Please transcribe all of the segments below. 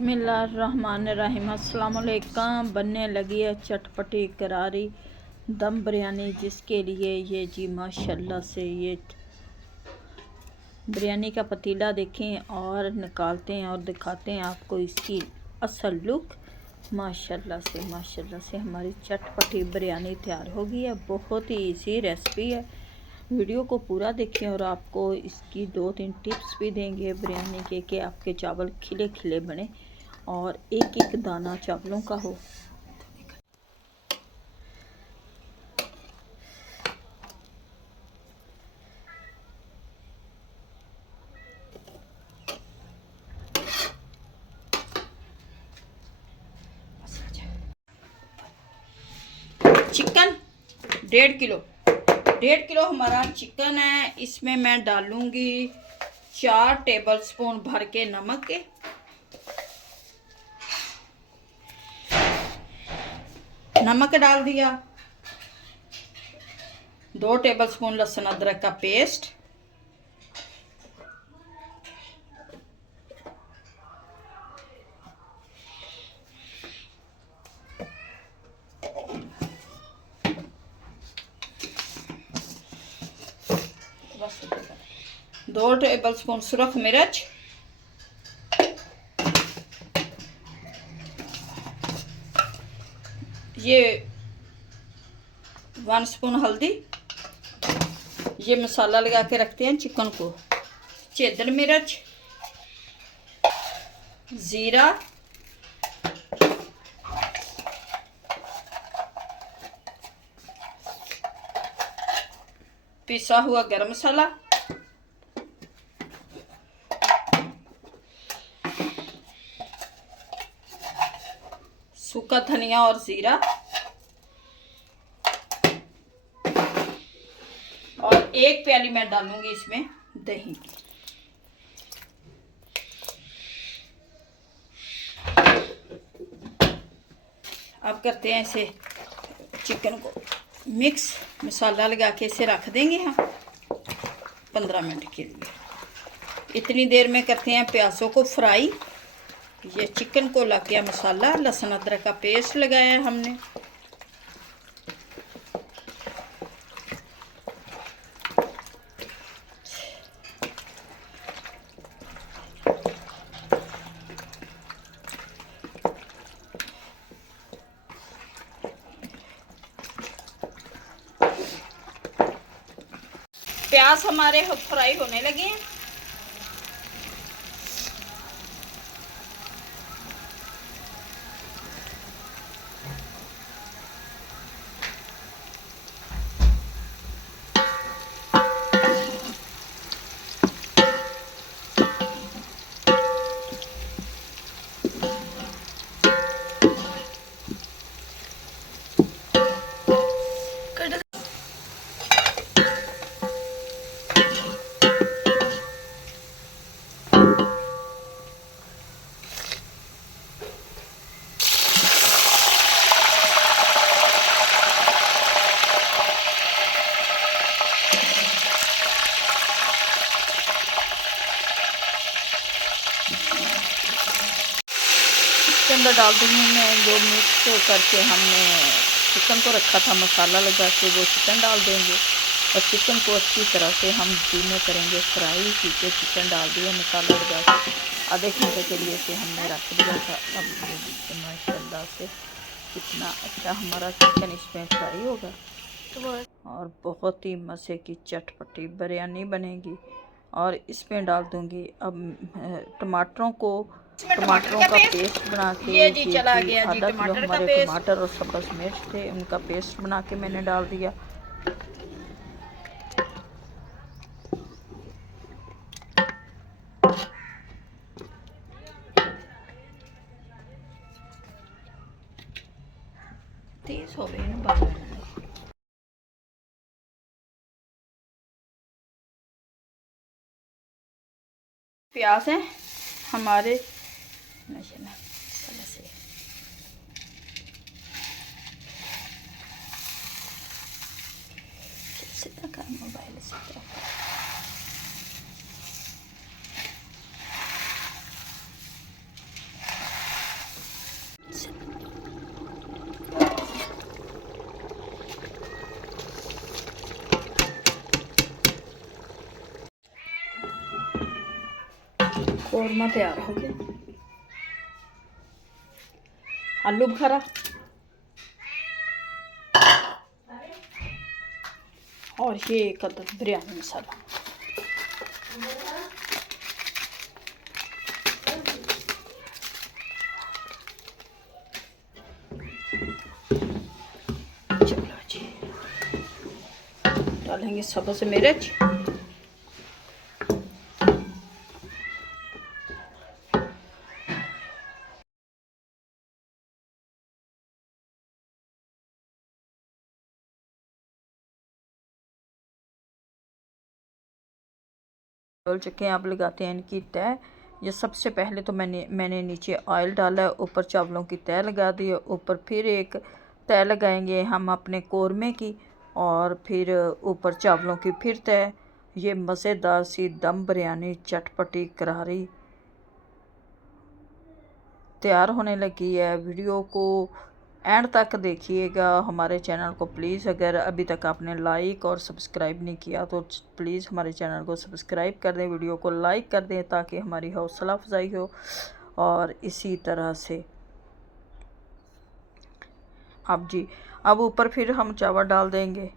बिस्मिल्लाहिर्रहमानिर्रहीम। अस्सलाम वालेकुम। बनने लगी है चटपटी करारी दम बिरयानी, जिसके लिए ये जी माशाल्लाह से ये बिरयानी का पतीला देखें और निकालते हैं और दिखाते हैं आपको इसकी असल लुक। माशाल्लाह से हमारी चटपटी बिरयानी तैयार हो गई है। बहुत ही इजी रेसिपी है। वीडियो को पूरा देखें और आपको इसकी 2-3 टिप्स भी देंगे बिरयानी के कि आपके चावल खिले खिले बने और एक एक दाना चावलों का हो। चिकन 1.5 किलो हमारा चिकन है। इसमें मैं डालूंगी 4 टेबलस्पून भर के नमक के, नमक डाल दिया। 2 टेबलस्पून लहसुन अदरक का पेस्ट, बस 2 टेबलस्पून सुरख मिर्च, ये 1 स्पून हल्दी। ये मसाला लगा के रखते हैं चिकन को। चेदर मिर्च, जीरा, पिसा हुआ गरम मसाला, सूखा धनिया और जीरा, और 1 प्याली मैं डालूंगी इसमें दही की। अब करते हैं इसे चिकन को मिक्स, मसाला लगा के इसे रख देंगे हम 15 मिनट के लिए। इतनी देर में करते हैं प्याज़ों को फ्राई। ये चिकन को लग गया मसाला, लहसुन अदरक का पेस्ट लगाया है हमने। प्याज हमारे फ्राई होने लगे हैं। इसके अंदर डाल दूँगी मैं जो मिक्स करके हमने चिकन को रखा था मसाला लगा के, वो चिकन डाल देंगे और चिकन को अच्छी तरह से हम धीमे करेंगे फ्राई। क्योंकि चिकन डाल दिया मसाला लगा के आधे घंटे के लिए से हमने रख दिया था। अब माशाल्लाह से कितना अच्छा हमारा चिकन इसमें फ्राई होगा और बहुत ही मज़े की चटपटी बिरयानी बनेगी। और इसमें डाल दूँगी अब टमाटरों का पेस्ट बना के, ये जी चला गया जी टमाटर का पेस्ट। टमाटर और सब्ज़ मिर्च थे, उनका पेस्ट बना के मैंने डाल दिया। तेज हो गई प्याज हैं हमारे मोबाइल से कौरमा तैयार हो गया। आलू बुखारा और ये एक अदद बिरयानी मसाला। चलो जी, डालेंगे सब्ज़ मिर्च, डल चुके हैं। अब लगाते हैं इनकी तय। ये सबसे पहले तो मैंने नीचे ऑयल डाला है, ऊपर चावलों की तय लगा दी है, ऊपर फिर एक तय लगाएंगे हम अपने कौरमे की, और फिर ऊपर चावलों की फिर तय। ये मज़ेदार सी दम बिरयानी चटपटी करारी तैयार होने लगी है। वीडियो को एंड तक देखिएगा। हमारे चैनल को प्लीज़, अगर अभी तक आपने लाइक और सब्सक्राइब नहीं किया तो प्लीज़ हमारे चैनल को सब्सक्राइब कर दें, वीडियो को लाइक कर दें ताकि हमारी हौसला अफजाई हो। और इसी तरह से अब ऊपर फिर हम चावल डाल देंगे।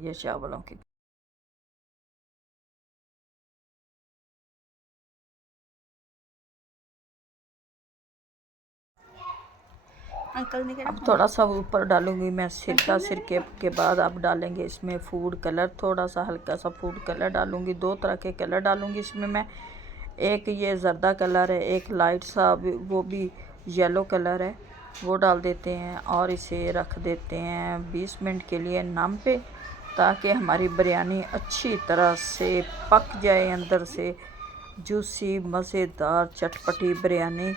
ये चावलों की अंकल ने अब थोड़ा सा ऊपर डालूंगी मैं सिरका। सिरके के बाद अब डालेंगे इसमें फूड कलर, थोड़ा सा हल्का सा फूड कलर डालूंगी। 2 तरह के कलर डालूंगी इसमें मैं। एक ये जर्दा कलर है, एक लाइट सा वो भी येलो कलर है, वो डाल देते हैं। और इसे रख देते हैं 20 मिनट के लिए नम पे, ताकि हमारी बिरयानी अच्छी तरह से पक जाए अंदर से। जूसी मज़ेदार चटपटी बिरयानी।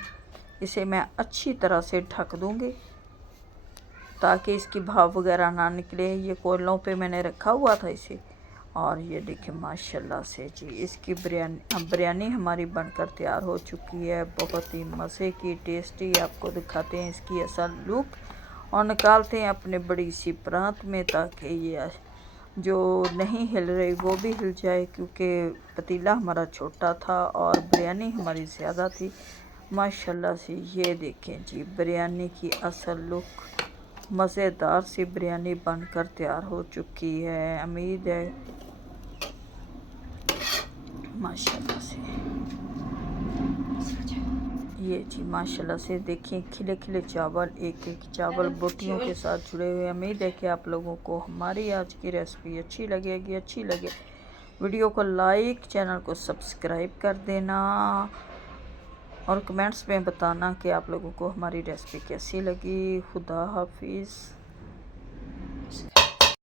इसे मैं अच्छी तरह से ढक दूंगी ताकि इसकी भाप वगैरह ना निकले। ये कोयलों पे मैंने रखा हुआ था इसे। और ये देखिए माशाल्लाह से जी, इसकी बिरयानी हमारी बनकर तैयार हो चुकी है। बहुत ही मज़े की, टेस्टी। आपको दिखाते हैं इसकी असल लुक और निकालते हैं अपने बड़ी सी परात में, ताकि ये जो नहीं हिल रही वो भी हिल जाए, क्योंकि पतीला हमारा छोटा था और बिरयानी हमारी ज़्यादा थी। माशाल्लाह से ये देखें जी, बिरयानी की असल लुक। मज़ेदार सी बिरयानी बनकर तैयार हो चुकी है। उम्मीद है माशाल्लाह से, ये जी माशाल्लाह से देखें खिले खिले चावल, एक एक चावल बोटियों के साथ जुड़े हुए। उम्मीद है कि आप लोगों को हमारी आज की रेसिपी अच्छी लगेगी। अच्छी लगे वीडियो को लाइक, चैनल को सब्सक्राइब कर देना और कमेंट्स में बताना कि आप लोगों को हमारी रेसिपी कैसी लगी। खुदा हाफिज़।